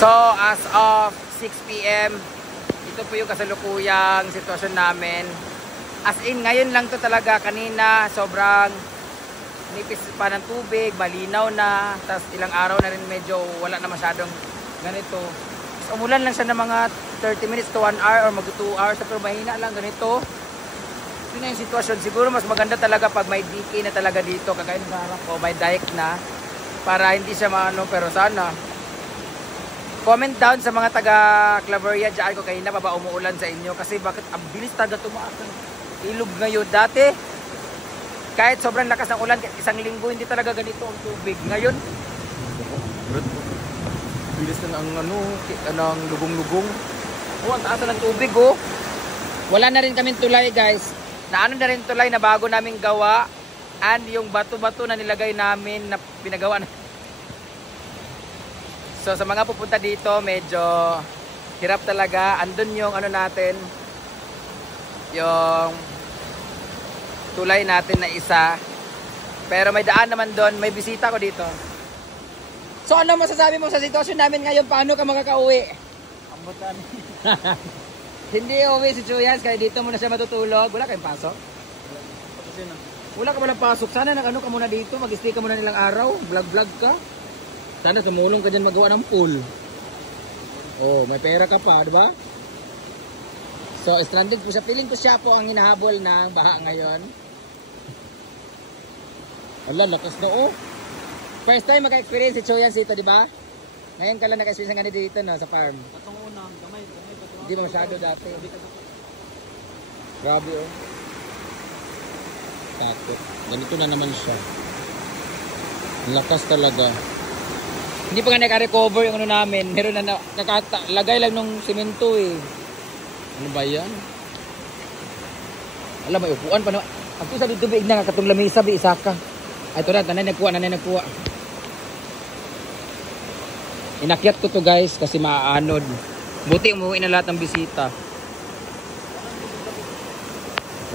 So, as of 6 PM, ito po yung kasalukuyang sitwasyon namin. As in, ngayon lang to talaga. Kanina, sobrang nipis pa ng tubig, malinaw na. Tapos ilang araw na rin medyo wala na masyadong ganito. So, umulan lang siya ng mga 30 minutes to 1 hour or mag 2 hours. Pero mahina lang ganito. Ito na yung sitwasyon. Siguro mas maganda talaga pag may DK na talaga dito. Kagaya ng harap ko, may dike na. Para hindi siya maano, pero sana comment down sa mga taga Claveria dyan ko kanina pa ba umuulan sa inyo kasi bakit ang bilis talaga tumaas ng ilog ngayon. Dati kahit sobrang lakas ng ulan, isang linggo hindi talaga ganito ang tubig. Ngayon bilis na ng lugong-lugong. Ang taas na ng tubig oh. Wala na rin kaming tulay guys. Naano na rin tulay na bago naming gawa. And yung bato-bato na nilagay namin na pinagawa na. So sa mga pupunta dito, medyo hirap talaga. Andun yung natin, yung tulay natin na isa. Pero may daan naman doon, may bisita ko dito. So ano masasabi mo sa sitwasyon namin ngayon? Paano ka makakauwi? Ambutan. Hindi uwi si Chuyas, kaya dito muna siya matutulog. Wala kayong pasok? Wala ka malang pasok. Sana ka muna dito. Mag-stay ka muna nilang araw. Vlog-vlog ka. Sana tumulong ka dyan magawa ng pool. Oh, may pera ka pa, di ba? So, stranded po siya. Feeling ko siya po ang hinahabol ng baha ngayon. Ala, lakas na oh. First time maka-experience si Chuyas dito, di ba? Ngayon ka lang naka-experience ng ganito dito, no, sa farm. Patong unang, gamay. Hindi ba masyado dati? Grabe oh. Takot. Ganito na naman siya. Lakas talaga. Hindi pa nga naka-recover yung namin. Meron na lagay lang ng simento eh. Ano ba yan? Alam, may upuan pa na. Ako sa dito biig na katong lamisa bi isa ka. Ay ito na, nanay nagkuha. Inakyat ko to guys kasi maaanod. Buti umuwi na lahat ng bisita.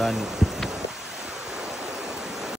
Yan.